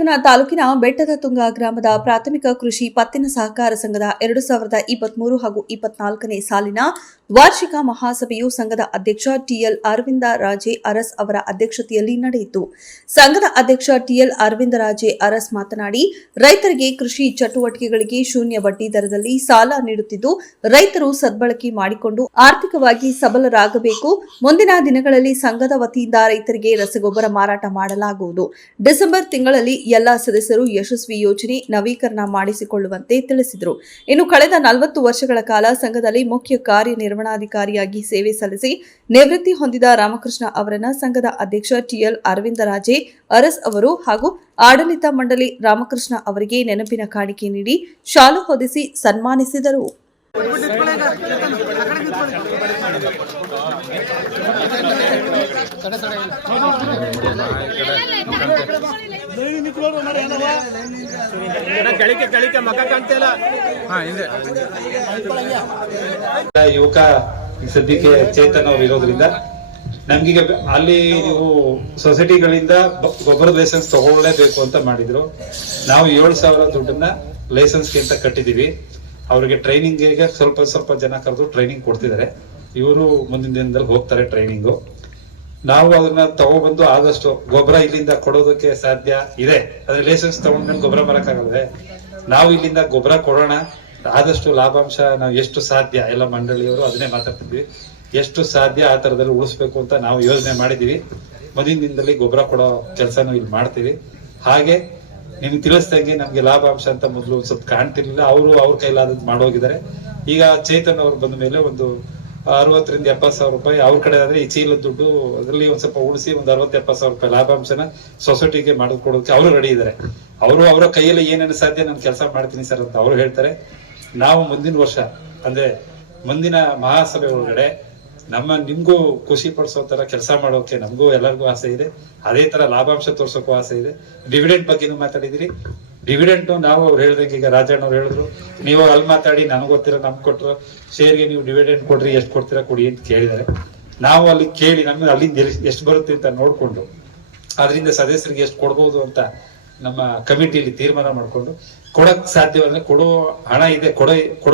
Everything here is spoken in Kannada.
ಶ್ರೀರಂಗಪಟ್ಟಣ ತಾಲೂಕಿನ ಬೆಟ್ಟದ ತುಂಗ ಗ್ರಾಮದ ಪ್ರಾಥಮಿಕ ಕೃಷಿ ಪತ್ತಿನ ಸಹಕಾರ ಸಂಘದ 2023 ಹಾಗೂ 24ನೇ ಸಾಲಿನ ವಾರ್ಷಿಕ ಮಹಾಸಭೆಯು ಸಂಘದ ಅಧ್ಯಕ್ಷ ಟಿಎಲ್ ಅರವಿಂದರಾಜೆ ಅರಸ್ ಅವರ ಅಧ್ಯಕ್ಷತೆಯಲ್ಲಿ ನಡೆಯಿತು. ಸಂಘದ ಅಧ್ಯಕ್ಷ ಟಿಎಲ್ ಅರವಿಂದರಾಜೆ ಅರಸ್ ಮಾತನಾಡಿ, ರೈತರಿಗೆ ಕೃಷಿ ಚಟುವಟಿಕೆಗಳಿಗೆ ಶೂನ್ಯ ಬಡ್ಡಿ ದರದಲ್ಲಿ ಸಾಲ ನೀಡುತ್ತಿದ್ದು, ರೈತರು ಸದ್ಬಳಕೆ ಮಾಡಿಕೊಂಡು ಆರ್ಥಿಕವಾಗಿ ಸಬಲರಾಗಬೇಕು. ಮುಂದಿನ ದಿನಗಳಲ್ಲಿ ಸಂಘದ ವತಿಯಿಂದ ರೈತರಿಗೆ ರಸಗೊಬ್ಬರ ಮಾರಾಟ ಮಾಡಲಾಗುವುದು. ಡಿಸೆಂಬರ್ ತಿಂಗಳಲ್ಲಿ ಎಲ್ಲಾ ಸದಸ್ಯರು ಯಶಸ್ವಿ ಯೋಜನೆ ನವೀಕರಣ ಮಾಡಿಸಿಕೊಳ್ಳುವಂತೆ ತಿಳಿಸಿದರು. ಇನ್ನು ಕಳೆದ 40 ವರ್ಷಗಳ ಕಾಲ ಸಂಘದಲ್ಲಿ ಮುಖ್ಯ ಕಾರ್ಯನಿರ್ವಹಣಾಧಿಕಾರಿಯಾಗಿ ಸೇವೆ ಸಲ್ಲಿಸಿ ನಿವೃತ್ತಿ ಹೊಂದಿದ ರಾಮಕೃಷ್ಣ ಅವರನ್ನ ಸಂಘದ ಅಧ್ಯಕ್ಷ ಟಿಎಲ್ ಅರವಿಂದರಾಜೆ ಅರಸ್ ಅವರು ಹಾಗೂ ಆಡಳಿತ ಮಂಡಳಿ ರಾಮಕೃಷ್ಣ ಅವರಿಗೆ ನೆನಪಿನ ಕಾಣಿಕೆ ನೀಡಿ ಶಾಲು ಹೊದಿಸಿ ಸನ್ಮಾನಿಸಿದರು. ಯುವಕ ಸದ್ಯಕ್ಕೆ ಚೇತನ್ ಅವರು ಇರೋದ್ರಿಂದ ನಮ್ಗೀಗ ಅಲ್ಲಿ ನೀವು ಸೊಸೈಟಿಗಳಿಂದ ಗೊಬ್ಬರದ ಲೈಸೆನ್ಸ್ ತಗೊಳ್ಳೇಬೇಕು ಅಂತ ಮಾಡಿದ್ರು. ನಾವು 7,000 ದುಡ್ಡನ್ನ ಲೈಸೆನ್ಸ್ಗೆ ಅಂತ ಕಟ್ಟಿದೀವಿ. ಅವ್ರಿಗೆ ಟ್ರೈನಿಂಗ್ ಸ್ವಲ್ಪ ಜನ ಕರೆದು ಟ್ರೈನಿಂಗ್ ಕೊಡ್ತಿದ್ದಾರೆ. ಇವರು ಮುಂದಿನ ದಿನದಲ್ಲಿ ಹೋಗ್ತಾರೆ ಟ್ರೈನಿಂಗು. ನಾವು ಅದನ್ನ ತಗೊಬಂದು ಆದಷ್ಟು ಗೊಬ್ಬರ ಇಲ್ಲಿಂದ ಕೊಡೋದಕ್ಕೆ ಸಾಧ್ಯ ಇದೆ. ಅದ್ರ ಲೈಸೆನ್ಸ್ ತಗೊಂಡ್ಮೇಲೆ ಗೊಬ್ಬರ ಬರಕ್ಕಾಗಲ್ವೇ? ನಾವು ಇಲ್ಲಿಂದ ಗೊಬ್ಬರ ಕೊಡೋಣ, ಆದಷ್ಟು ಲಾಭಾಂಶ ನಾವು ಎಷ್ಟು ಸಾಧ್ಯ, ಎಲ್ಲ ಮಂಡಳಿಯವರು ಅದನ್ನೇ ಮಾತಾಡ್ತಿದ್ವಿ, ಎಷ್ಟು ಸಾಧ್ಯ ಆ ತರದಲ್ಲಿ ಉಳಿಸ್ಬೇಕು ಅಂತ ನಾವು ಯೋಜನೆ ಮಾಡಿದೀವಿ. ಮುಂದಿನ ದಿನದಲ್ಲಿ ಗೊಬ್ಬರ ಕೊಡೋ ಕೆಲಸನೂ ಇಲ್ಲಿ ಮಾಡ್ತೀವಿ. ಹಾಗೆ ನಿಮ್ಗೆ ತಿಳಿಸ್ದಂಗೆ ನಮ್ಗೆ ಲಾಭಾಂಶ ಅಂತ ಮೊದಲು ಒಂದ್ ಸ್ವಲ್ಪ ಕಾಣ್ತಿರ್ಲಿಲ್ಲ. ಅವ್ರ ಕೈಲಾದದ್ದು ಮಾಡೋಗಿದ್ದಾರೆ. ಈಗ ಚೇತನ್ ಅವ್ರು ಬಂದ ಮೇಲೆ ಒಂದು 60,000 ರಿಂದ 70,000 ರೂಪಾಯಿ ಅವ್ರ ಕಡೆ ಆದ್ರೆ ಈ ಚೀಲದ ದುಡ್ಡು ಅದರಲ್ಲಿ ಒಂದ್ ಸ್ವಲ್ಪ ಉಳಿಸಿ ಒಂದು 60,000-70,000 ರೂಪಾಯಿ ಲಾಭಾಂಶನ ಸೊಸೈಟಿಗೆ ಮಾಡಿಕೊಡೋದಕ್ಕೆ ಅವರು ರೆಡಿ ಇದ್ದಾರೆ. ಅವರ ಕೈಯಲ್ಲಿ ಏನೇನು ಸಾಧ್ಯ ನಾನು ಕೆಲಸ ಮಾಡ್ತೀನಿ ಸರ್ ಅಂತ ಅವರು ಹೇಳ್ತಾರೆ. ನಾವು ಮುಂದಿನ ವರ್ಷ ಅಂದ್ರೆ ಮುಂದಿನ ಮಹಾಸಭೆ ಒಳಗಡೆ ನಿಮ್ಗೂ ಖುಷಿ ಪಡಿಸೋ ತರ ಕೆಲಸ ಮಾಡೋಕೆ ನಮಗೂ ಎಲ್ಲರಿಗೂ ಆಸೆ ಇದೆ. ಅದೇ ತರ ಲಾಭಾಂಶ ತೋರ್ಸೋಕ್ಕೂ ಆಸೆ ಇದೆ. ಡಿವಿಡೆಂಟ್ ಬಗ್ಗೆನೂ ಮಾತಾಡಿದಿರಿ. ಡಿವಿಡೆಂಟ್ ನಾವು ಅವ್ರು ಹೇಳ್ದಂಗೆ, ಈಗ ರಾಜಣ್ಣ ಅವ್ರು ಹೇಳಿದ್ರು, ನೀವು ಅಲ್ಲಿ ಮಾತಾಡಿ ನನಗೆ ಗೊತ್ತಿರೋ ನಮ್ಗೆ ಕೊಟ್ಟರು ಶೇರ್ಗೆ ನೀವು ಡಿವಿಡೆಂಟ್ ಕೊಡ್ರಿ, ಎಷ್ಟು ಕೊಡ್ತೀರಾ ಕೊಡಿ ಅಂತ ಕೇಳಿದ್ದಾರೆ. ನಾವು ಅಲ್ಲಿ ಕೇಳಿ ನಮ್ಗೆ ಅಲ್ಲಿಂದ ಎಷ್ಟು ಬರುತ್ತೆ ಅಂತ ನೋಡ್ಕೊಂಡು ಅದರಿಂದ ಸದಸ್ಯರಿಗೆ ಎಷ್ಟು ಕೊಡ್ಬೋದು ಅಂತ ನಮ್ಮ ಕಮಿಟಿಯಲ್ಲಿ ತೀರ್ಮಾನ ಮಾಡ್ಕೊಂಡು ಕೊಡಕ್ ಸಾಧ್ಯವಂದ್ರೆ ಕೊಡೋ ಹಣ ಇದೆ ಕೊಡೋ